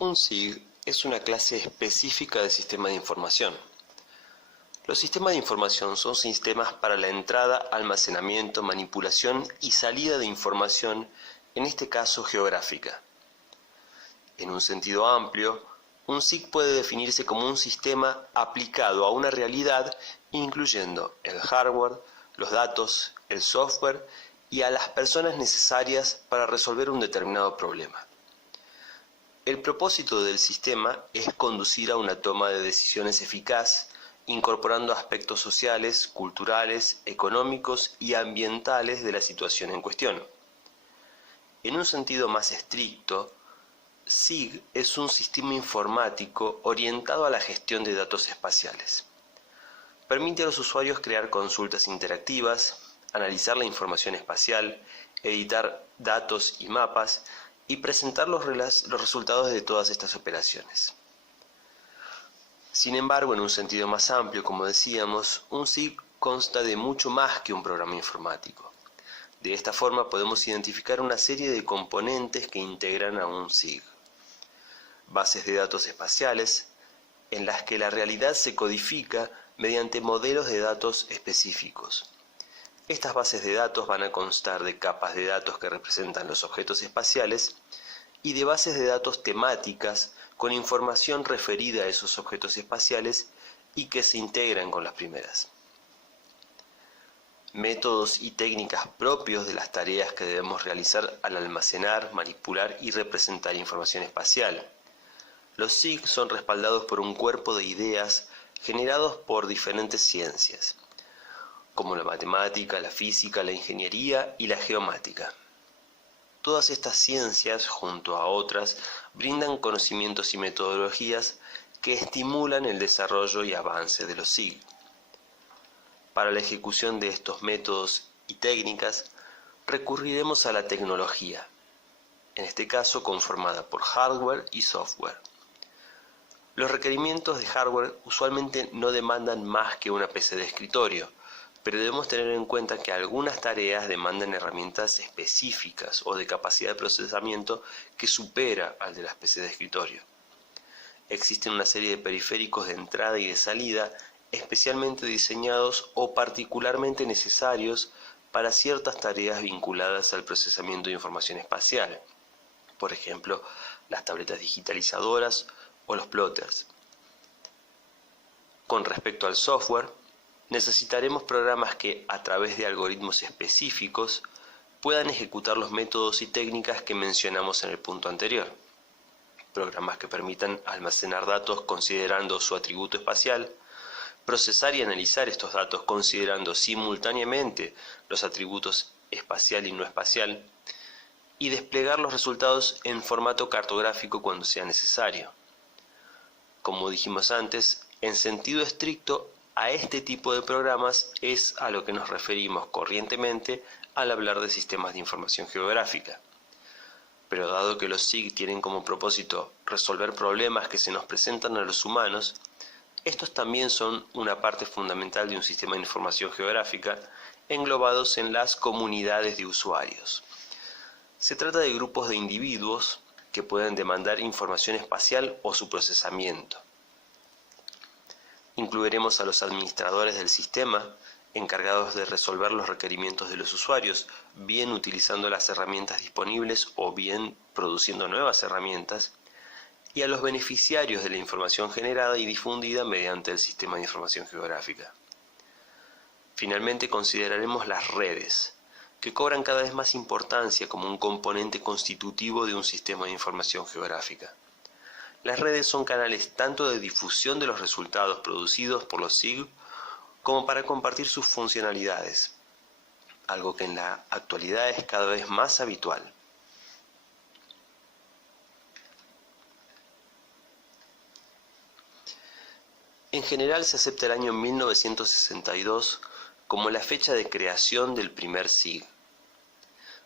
Un SIG es una clase específica de sistema de información. Los sistemas de información son sistemas para la entrada, almacenamiento, manipulación y salida de información, en este caso geográfica. En un sentido amplio, un SIG puede definirse como un sistema aplicado a una realidad, incluyendo el hardware, los datos, el software y a las personas necesarias para resolver un determinado problema. El propósito del sistema es conducir a una toma de decisiones eficaz, incorporando aspectos sociales, culturales, económicos y ambientales de la situación en cuestión. En un sentido más estricto, SIG es un sistema informático orientado a la gestión de datos espaciales. Permite a los usuarios crear consultas interactivas, analizar la información espacial, editar datos y mapas y presentar los resultados de todas estas operaciones. Sin embargo, en un sentido más amplio, como decíamos, un SIG consta de mucho más que un programa informático. De esta forma podemos identificar una serie de componentes que integran a un SIG. Bases de datos espaciales, en las que la realidad se codifica mediante modelos de datos específicos. Estas bases de datos van a constar de capas de datos que representan los objetos espaciales y de bases de datos temáticas con información referida a esos objetos espaciales y que se integran con las primeras. Métodos y técnicas propios de las tareas que debemos realizar al almacenar, manipular y representar información espacial. Los SIG son respaldados por un cuerpo de ideas generados por diferentes ciencias, como la matemática, la física, la ingeniería y la geomática. Todas estas ciencias, junto a otras, brindan conocimientos y metodologías que estimulan el desarrollo y avance de los SIG. Para la ejecución de estos métodos y técnicas, recurriremos a la tecnología, en este caso conformada por hardware y software. Los requerimientos de hardware usualmente no demandan más que una PC de escritorio, pero debemos tener en cuenta que algunas tareas demandan herramientas específicas o de capacidad de procesamiento que supera al de las PC de escritorio. Existen una serie de periféricos de entrada y de salida especialmente diseñados o particularmente necesarios para ciertas tareas vinculadas al procesamiento de información espacial, por ejemplo, las tabletas digitalizadoras o los plotters. Con respecto al software, necesitaremos programas que, a través de algoritmos específicos, puedan ejecutar los métodos y técnicas que mencionamos en el punto anterior. Programas que permitan almacenar datos considerando su atributo espacial, procesar y analizar estos datos considerando simultáneamente los atributos espacial y no espacial, y desplegar los resultados en formato cartográfico cuando sea necesario. Como dijimos antes, en sentido estricto, a este tipo de programas es a lo que nos referimos corrientemente al hablar de sistemas de información geográfica. Pero dado que los SIG tienen como propósito resolver problemas que se nos presentan a los humanos, estos también son una parte fundamental de un sistema de información geográfica, englobados en las comunidades de usuarios. Se trata de grupos de individuos que pueden demandar información espacial o su procesamiento. Incluiremos a los administradores del sistema, encargados de resolver los requerimientos de los usuarios, bien utilizando las herramientas disponibles o bien produciendo nuevas herramientas, y a los beneficiarios de la información generada y difundida mediante el sistema de información geográfica. Finalmente consideraremos las redes, que cobran cada vez más importancia como un componente constitutivo de un sistema de información geográfica. Las redes son canales tanto de difusión de los resultados producidos por los SIG como para compartir sus funcionalidades, algo que en la actualidad es cada vez más habitual. En general se acepta el año 1962 como la fecha de creación del primer SIG.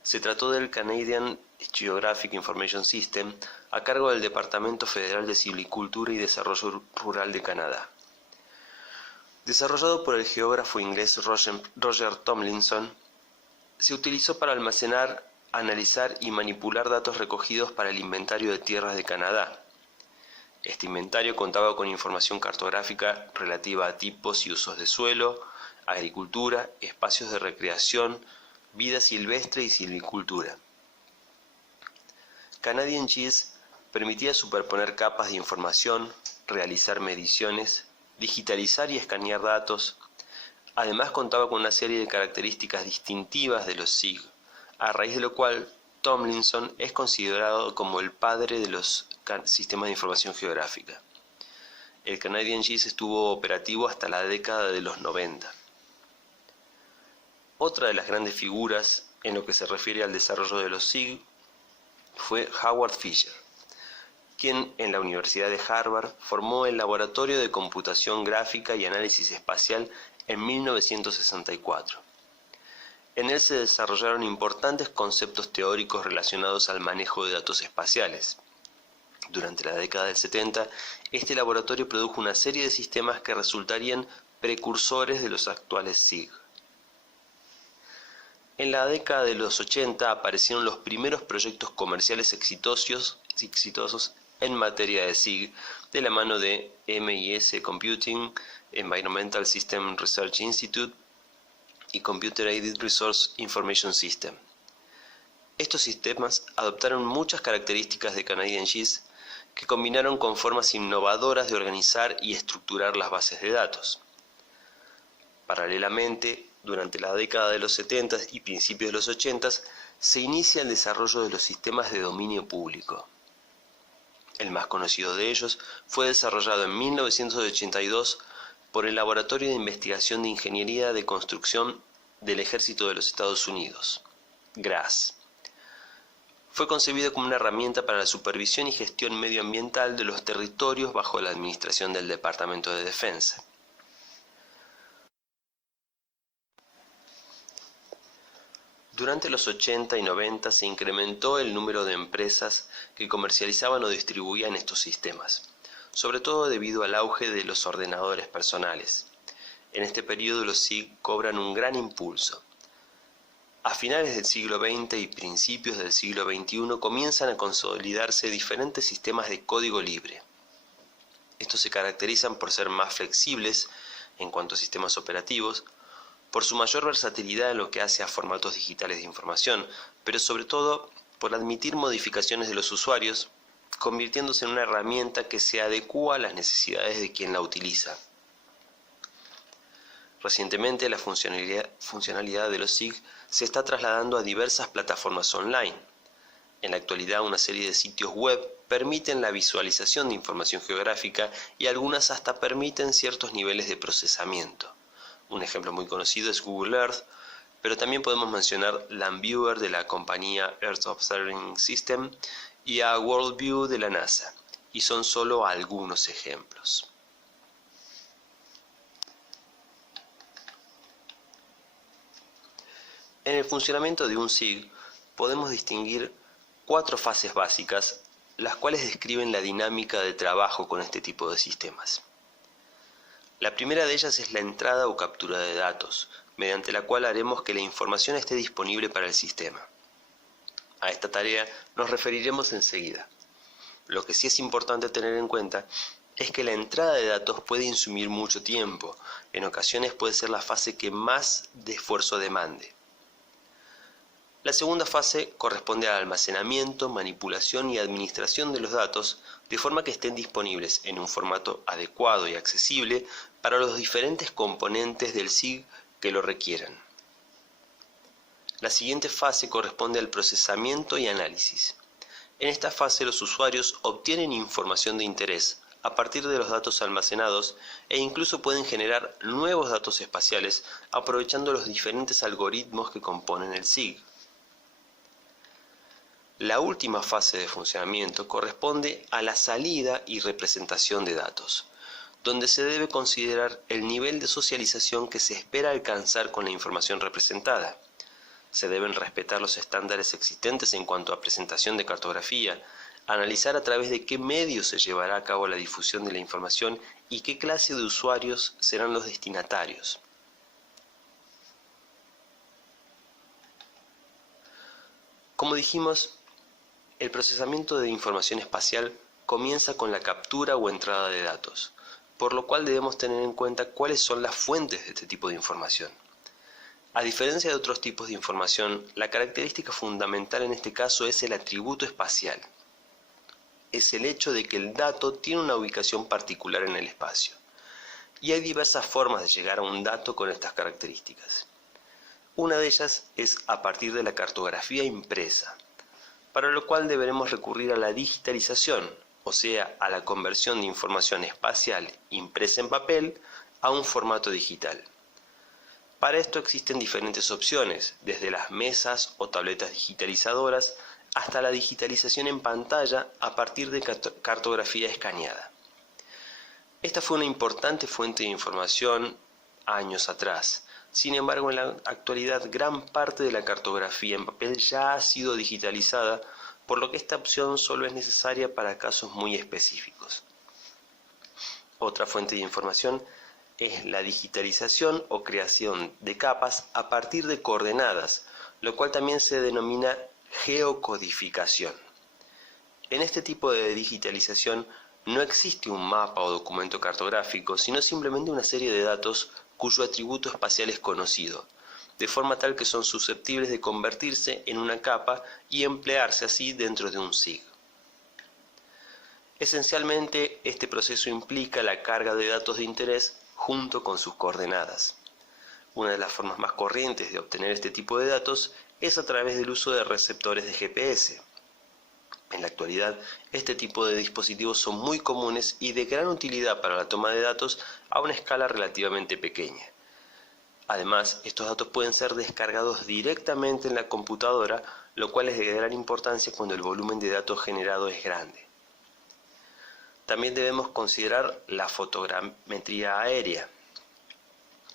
Se trató del Canadian Geographic Information System a cargo del Departamento Federal de Silvicultura y Desarrollo Rural de Canadá. Desarrollado por el geógrafo inglés Roger Tomlinson, se utilizó para almacenar, analizar y manipular datos recogidos para el inventario de tierras de Canadá, Este inventario contaba con información cartográfica relativa a tipos y usos de suelo, agricultura, espacios de recreación, vida silvestre y silvicultura. Canadian GIS permitía superponer capas de información, realizar mediciones, digitalizar y escanear datos. Además contaba con una serie de características distintivas de los SIG, a raíz de lo cual Tomlinson es considerado como el padre de los sistemas de información geográfica. El Canadian GIS estuvo operativo hasta la década de los 90. Otra de las grandes figuras en lo que se refiere al desarrollo de los SIG fue Howard Fisher, quien en la Universidad de Harvard formó el Laboratorio de Computación Gráfica y Análisis Espacial en 1964. En él se desarrollaron importantes conceptos teóricos relacionados al manejo de datos espaciales. Durante la década del 70, este laboratorio produjo una serie de sistemas que resultarían precursores de los actuales SIG. En la década de los 80 aparecieron los primeros proyectos comerciales exitosos en materia de SIG, de la mano de MIS Computing, Environmental System Research Institute y Computer Aided Resource Information System. Estos sistemas adoptaron muchas características de Canadian GIS que combinaron con formas innovadoras de organizar y estructurar las bases de datos. Paralelamente, durante la década de los 70 y principios de los 80 se inicia el desarrollo de los sistemas de dominio público. El más conocido de ellos fue desarrollado en 1982 por el Laboratorio de Investigación de Ingeniería de Construcción del Ejército de los Estados Unidos, GRAS. Fue concebido como una herramienta para la supervisión y gestión medioambiental de los territorios bajo la administración del Departamento de Defensa. Durante los 80 y 90 se incrementó el número de empresas que comercializaban o distribuían estos sistemas, sobre todo debido al auge de los ordenadores personales. En este periodo los SIG cobran un gran impulso. A finales del siglo XX y principios del siglo XXI comienzan a consolidarse diferentes sistemas de código libre. Estos se caracterizan por ser más flexibles en cuanto a sistemas operativos, por su mayor versatilidad en lo que hace a formatos digitales de información, pero sobre todo por admitir modificaciones de los usuarios, convirtiéndose en una herramienta que se adecúa a las necesidades de quien la utiliza. Recientemente la funcionalidad de los SIG se está trasladando a diversas plataformas online. En la actualidad una serie de sitios web permiten la visualización de información geográfica y algunas hasta permiten ciertos niveles de procesamiento. Un ejemplo muy conocido es Google Earth, pero también podemos mencionar Landviewer de la compañía Earth Observing System y a Worldview de la NASA, y son solo algunos ejemplos. En el funcionamiento de un SIG podemos distinguir 4 fases básicas, las cuales describen la dinámica de trabajo con este tipo de sistemas. La primera de ellas es la entrada o captura de datos, mediante la cual haremos que la información esté disponible para el sistema. A esta tarea nos referiremos enseguida. Lo que sí es importante tener en cuenta es que la entrada de datos puede insumir mucho tiempo, en ocasiones puede ser la fase que más de esfuerzo demande. La segunda fase corresponde al almacenamiento, manipulación y administración de los datos de forma que estén disponibles en un formato adecuado y accesible para los diferentes componentes del SIG que lo requieran. La siguiente fase corresponde al procesamiento y análisis. En esta fase los usuarios obtienen información de interés a partir de los datos almacenados e incluso pueden generar nuevos datos espaciales aprovechando los diferentes algoritmos que componen el SIG. La última fase de funcionamiento corresponde a la salida y representación de datos, donde se debe considerar el nivel de socialización que se espera alcanzar con la información representada. Se deben respetar los estándares existentes en cuanto a presentación de cartografía, analizar a través de qué medios se llevará a cabo la difusión de la información y qué clase de usuarios serán los destinatarios. Como dijimos, el procesamiento de información espacial comienza con la captura o entrada de datos, por lo cual debemos tener en cuenta cuáles son las fuentes de este tipo de información. A diferencia de otros tipos de información, la característica fundamental en este caso es el atributo espacial. Es el hecho de que el dato tiene una ubicación particular en el espacio. Y hay diversas formas de llegar a un dato con estas características. Una de ellas es a partir de la cartografía impresa, para lo cual deberemos recurrir a la digitalización, o sea, a la conversión de información espacial impresa en papel a un formato digital. Para esto existen diferentes opciones, desde las mesas o tabletas digitalizadoras hasta la digitalización en pantalla a partir de cartografía escaneada. Esta fue una importante fuente de información años atrás. Sin embargo, en la actualidad gran parte de la cartografía en papel ya ha sido digitalizada, por lo que esta opción solo es necesaria para casos muy específicos. Otra fuente de información es la digitalización o creación de capas a partir de coordenadas, lo cual también se denomina geocodificación. En este tipo de digitalización no existe un mapa o documento cartográfico, sino simplemente una serie de datos cuyo atributo espacial es conocido, de forma tal que son susceptibles de convertirse en una capa y emplearse así dentro de un SIG. Esencialmente, este proceso implica la carga de datos de interés junto con sus coordenadas. Una de las formas más corrientes de obtener este tipo de datos es a través del uso de receptores de GPS. En la actualidad, este tipo de dispositivos son muy comunes y de gran utilidad para la toma de datos a una escala relativamente pequeña. Además, estos datos pueden ser descargados directamente en la computadora, lo cual es de gran importancia cuando el volumen de datos generado es grande. También debemos considerar la fotogrametría aérea.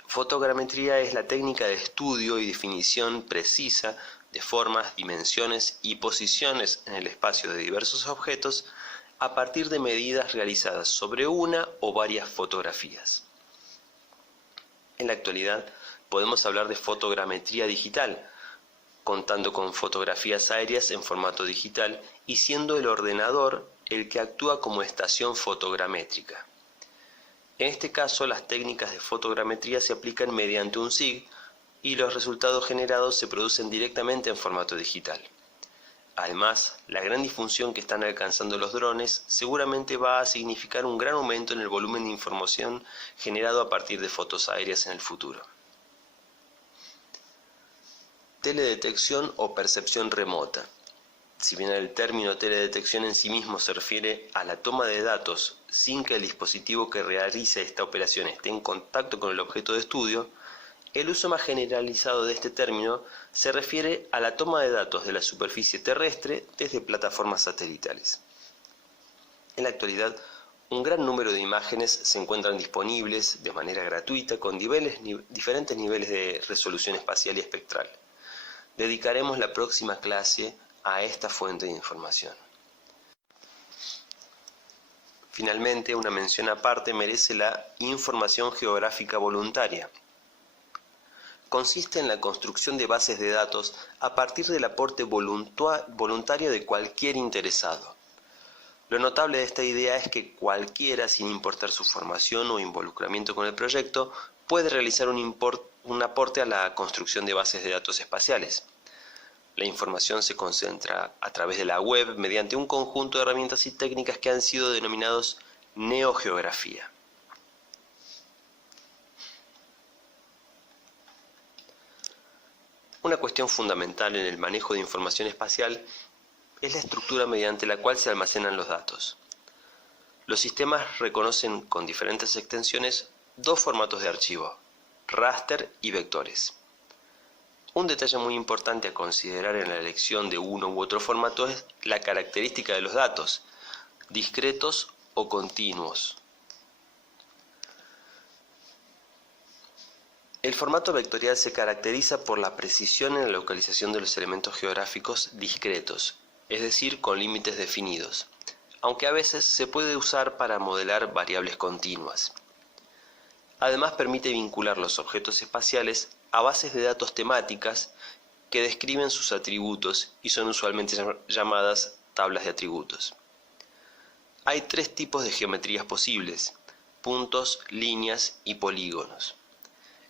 Fotogrametría es la técnica de estudio y definición precisa de formas, dimensiones y posiciones en el espacio de diversos objetos a partir de medidas realizadas sobre una o varias fotografías. En la actualidad podemos hablar de fotogrametría digital, contando con fotografías aéreas en formato digital y siendo el ordenador el que actúa como estación fotogramétrica. En este caso, las técnicas de fotogrametría se aplican mediante un SIG y los resultados generados se producen directamente en formato digital. Además, la gran difusión que están alcanzando los drones seguramente va a significar un gran aumento en el volumen de información generado a partir de fotos aéreas en el futuro. Teledetección o percepción remota. Si bien el término teledetección en sí mismo se refiere a la toma de datos sin que el dispositivo que realice esta operación esté en contacto con el objeto de estudio, el uso más generalizado de este término se refiere a la toma de datos de la superficie terrestre desde plataformas satelitales. En la actualidad, un gran número de imágenes se encuentran disponibles de manera gratuita con diferentes niveles de resolución espacial y espectral. Dedicaremos la próxima clase a esta fuente de información. Finalmente, una mención aparte merece la información geográfica voluntaria. Consiste en la construcción de bases de datos a partir del aporte voluntario de cualquier interesado. Lo notable de esta idea es que cualquiera, sin importar su formación o involucramiento con el proyecto, puede realizar un aporte a la construcción de bases de datos espaciales. La información se concentra a través de la web mediante un conjunto de herramientas y técnicas que han sido denominados neogeografía. Una cuestión fundamental en el manejo de información espacial es la estructura mediante la cual se almacenan los datos. Los sistemas reconocen con diferentes extensiones dos formatos de archivo, raster y vectores. Un detalle muy importante a considerar en la elección de uno u otro formato es la característica de los datos, discretos o continuos. El formato vectorial se caracteriza por la precisión en la localización de los elementos geográficos discretos, es decir, con límites definidos, aunque a veces se puede usar para modelar variables continuas. Además, permite vincular los objetos espaciales a bases de datos temáticas que describen sus atributos y son usualmente llamadas tablas de atributos. Hay tres tipos de geometrías posibles: puntos, líneas y polígonos.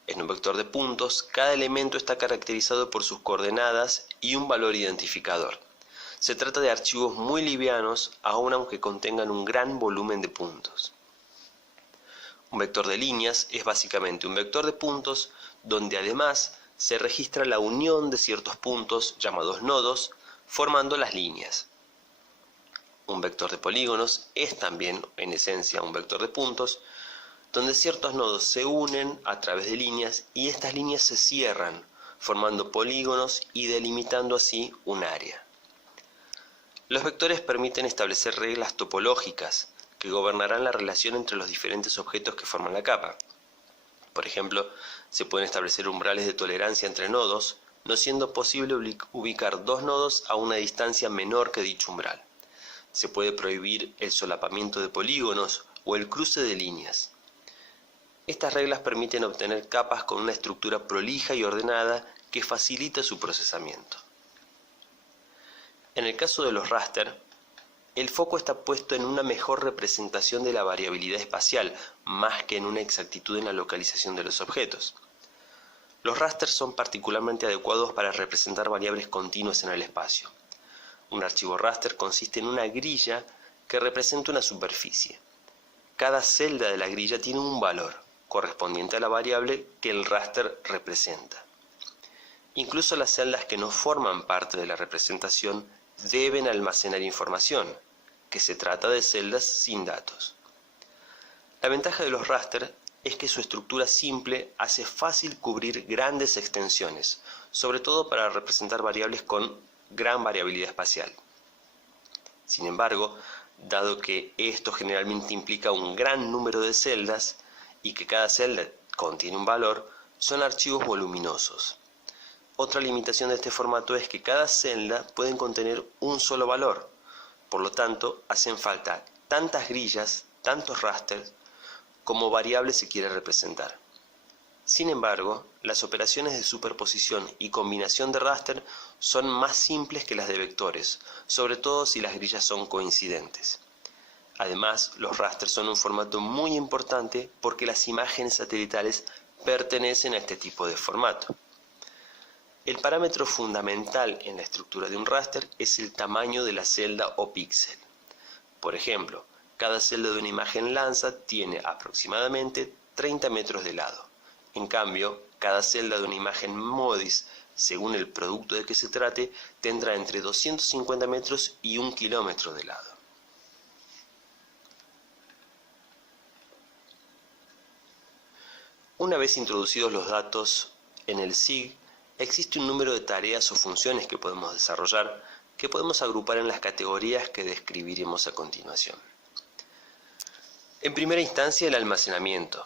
En un vector de puntos, cada elemento está caracterizado por sus coordenadas y un valor identificador. Se trata de archivos muy livianos, aun aunque contengan un gran volumen de puntos. Un vector de líneas es básicamente un vector de puntos donde además se registra la unión de ciertos puntos llamados nodos, formando las líneas. Un vector de polígonos es también en esencia un vector de puntos donde ciertos nodos se unen a través de líneas y estas líneas se cierran, formando polígonos y delimitando así un área. Los vectores permiten establecer reglas topológicas que gobernarán la relación entre los diferentes objetos que forman la capa. Por ejemplo, se pueden establecer umbrales de tolerancia entre nodos, no siendo posible ubicar dos nodos a una distancia menor que dicho umbral. Se puede prohibir el solapamiento de polígonos o el cruce de líneas. Estas reglas permiten obtener capas con una estructura prolija y ordenada que facilita su procesamiento. En el caso de los raster, el foco está puesto en una mejor representación de la variabilidad espacial, más que en una exactitud en la localización de los objetos. Los rasters son particularmente adecuados para representar variables continuas en el espacio. Un archivo raster consiste en una grilla que representa una superficie. Cada celda de la grilla tiene un valor correspondiente a la variable que el raster representa. Incluso las celdas que no forman parte de la representación deben almacenar información, que se trata de celdas sin datos. La ventaja de los raster es que su estructura simple hace fácil cubrir grandes extensiones, sobre todo para representar variables con gran variabilidad espacial. Sin embargo, dado que esto generalmente implica un gran número de celdas y que cada celda contiene un valor, son archivos voluminosos. Otra limitación de este formato es que cada celda puede contener un solo valor. Por lo tanto, hacen falta tantas grillas, tantos rasters, como variable se quiere representar. Sin embargo, las operaciones de superposición y combinación de raster son más simples que las de vectores, sobre todo si las grillas son coincidentes. Además, los rasters son un formato muy importante porque las imágenes satelitales pertenecen a este tipo de formato. El parámetro fundamental en la estructura de un raster es el tamaño de la celda o píxel. Por ejemplo, cada celda de una imagen Landsat tiene aproximadamente 30 metros de lado. En cambio, cada celda de una imagen MODIS, según el producto de que se trate, tendrá entre 250 metros y 1 kilómetro de lado. Una vez introducidos los datos en el SIG, existe un número de tareas o funciones que podemos desarrollar, que podemos agrupar en las categorías que describiremos a continuación. En primera instancia, el almacenamiento.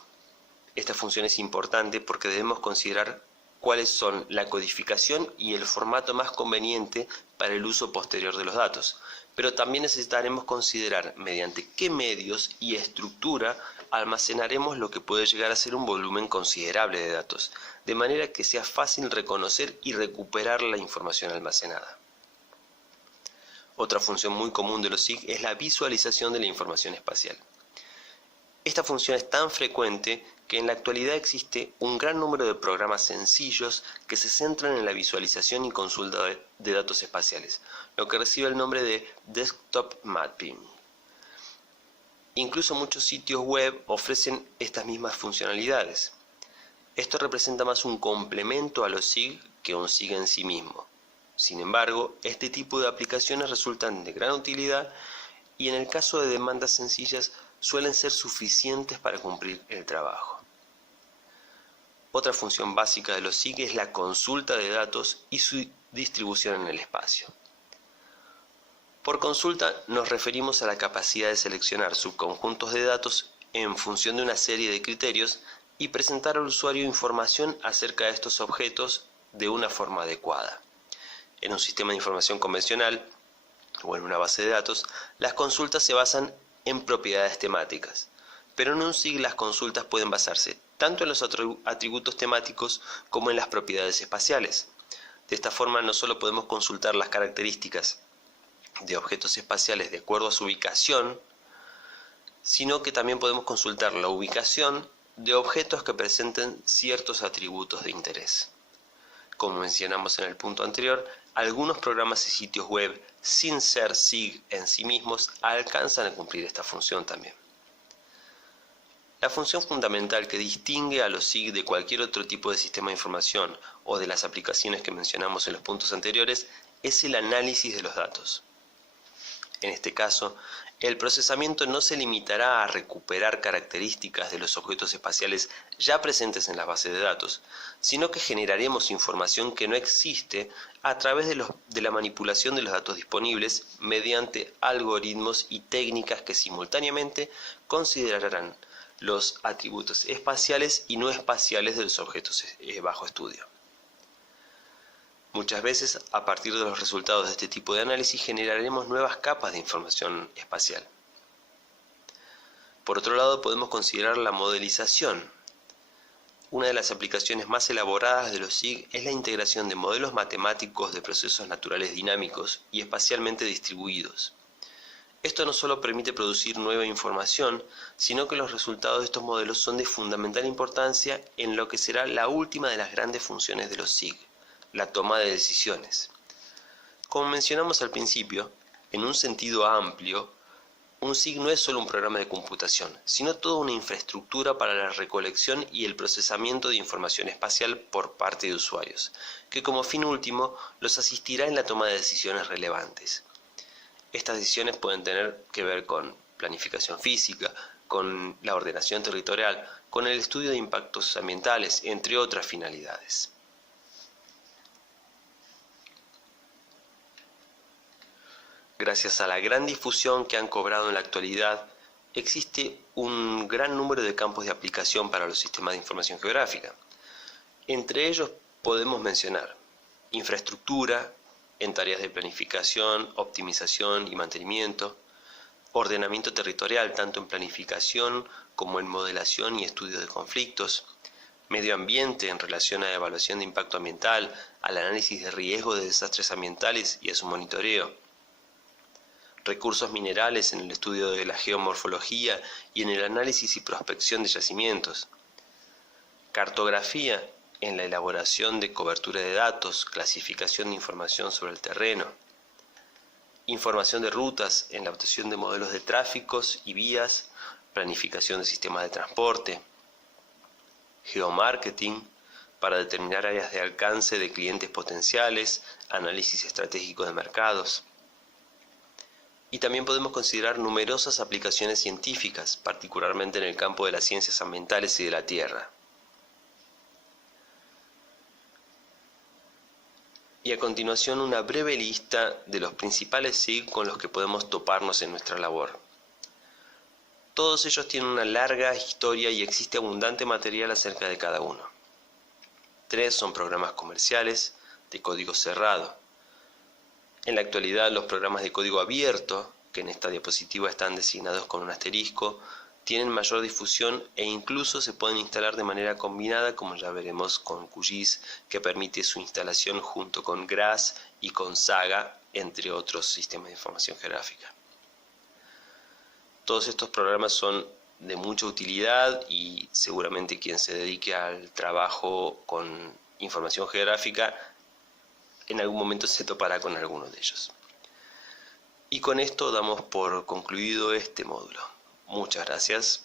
Esta función es importante porque debemos considerar cuáles son la codificación y el formato más conveniente para el uso posterior de los datos, pero también necesitaremos considerar mediante qué medios y estructura almacenaremos lo que puede llegar a ser un volumen considerable de datos, de manera que sea fácil reconocer y recuperar la información almacenada. Otra función muy común de los SIG es la visualización de la información espacial. Esta función es tan frecuente que en la actualidad existe un gran número de programas sencillos que se centran en la visualización y consulta de datos espaciales, lo que recibe el nombre de Desktop Mapping. Incluso muchos sitios web ofrecen estas mismas funcionalidades. Esto representa más un complemento a los SIG que un SIG en sí mismo. Sin embargo, este tipo de aplicaciones resultan de gran utilidad y en el caso de demandas sencillas suelen ser suficientes para cumplir el trabajo. Otra función básica de los SIG es la consulta de datos y su distribución en el espacio. Por consulta nos referimos a la capacidad de seleccionar subconjuntos de datos en función de una serie de criterios y presentar al usuario información acerca de estos objetos de una forma adecuada. En un sistema de información convencional o en una base de datos, las consultas se basan en propiedades temáticas, pero en un SIG las consultas pueden basarse tanto en los atributos temáticos como en las propiedades espaciales. De esta forma no solo podemos consultar las características de objetos espaciales de acuerdo a su ubicación, sino que también podemos consultar la ubicación de objetos que presenten ciertos atributos de interés. Como mencionamos en el punto anterior, algunos programas y sitios web, sin ser SIG en sí mismos, alcanzan a cumplir esta función también. La función fundamental que distingue a los SIG de cualquier otro tipo de sistema de información o de las aplicaciones que mencionamos en los puntos anteriores es el análisis de los datos. En este caso, el procesamiento no se limitará a recuperar características de los objetos espaciales ya presentes en la base de datos, sino que generaremos información que no existe a través de la manipulación de los datos disponibles mediante algoritmos y técnicas que simultáneamente considerarán los atributos espaciales y no espaciales de los objetos bajo estudio. Muchas veces, a partir de los resultados de este tipo de análisis, generaremos nuevas capas de información espacial. Por otro lado, podemos considerar la modelización. Una de las aplicaciones más elaboradas de los SIG es la integración de modelos matemáticos de procesos naturales dinámicos y espacialmente distribuidos. Esto no solo permite producir nueva información, sino que los resultados de estos modelos son de fundamental importancia en lo que será la última de las grandes funciones de los SIG, la toma de decisiones. Como mencionamos al principio, en un sentido amplio, un SIG no es solo un programa de computación, sino toda una infraestructura para la recolección y el procesamiento de información espacial por parte de usuarios, que como fin último los asistirá en la toma de decisiones relevantes. Estas decisiones pueden tener que ver con planificación física, con la ordenación territorial, con el estudio de impactos ambientales, entre otras finalidades. Gracias a la gran difusión que han cobrado en la actualidad, existe un gran número de campos de aplicación para los sistemas de información geográfica. Entre ellos podemos mencionar infraestructura, en tareas de planificación, optimización y mantenimiento, ordenamiento territorial, tanto en planificación como en modelación y estudio de conflictos, medio ambiente en relación a la evaluación de impacto ambiental, al análisis de riesgo de desastres ambientales y a su monitoreo, recursos minerales en el estudio de la geomorfología y en el análisis y prospección de yacimientos, cartografía en la elaboración de cobertura de datos, clasificación de información sobre el terreno, información de rutas en la obtención de modelos de tráficos y vías, planificación de sistemas de transporte, geomarketing para determinar áreas de alcance de clientes potenciales, análisis estratégico de mercados. Y también podemos considerar numerosas aplicaciones científicas, particularmente en el campo de las ciencias ambientales y de la tierra. Y a continuación una breve lista de los principales SIG con los que podemos toparnos en nuestra labor. Todos ellos tienen una larga historia y existe abundante material acerca de cada uno. 3 son programas comerciales de código cerrado. En la actualidad los programas de código abierto, que en esta diapositiva están designados con un asterisco, tienen mayor difusión e incluso se pueden instalar de manera combinada, como ya veremos con QGIS, que permite su instalación junto con GRASS y con Saga, entre otros sistemas de información geográfica. Todos estos programas son de mucha utilidad y seguramente quien se dedique al trabajo con información geográfica en algún momento se topará con alguno de ellos. Y con esto damos por concluido este módulo. Muchas gracias.